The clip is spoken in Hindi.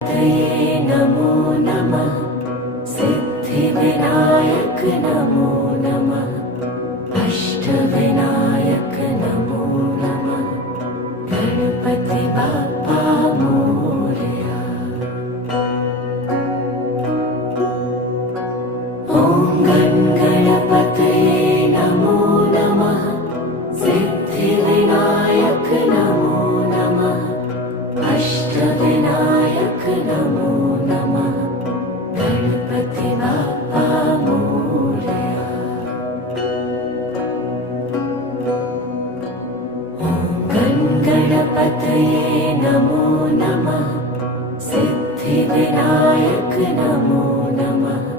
तये नमो नमः। सिद्धिविनायक नमो नमः। अष्टविनायक नमो नमः। गणपति बाप्पा मोरया। ॐ गणपतये नमो नमः। सिद्धिविनायक नमो नमः। अष्टविनायक नमो नमः। गणपति बाप्पा मोरया। ॐ गणपतये नमो नमः। सिद्धिविनायक नमो नमः।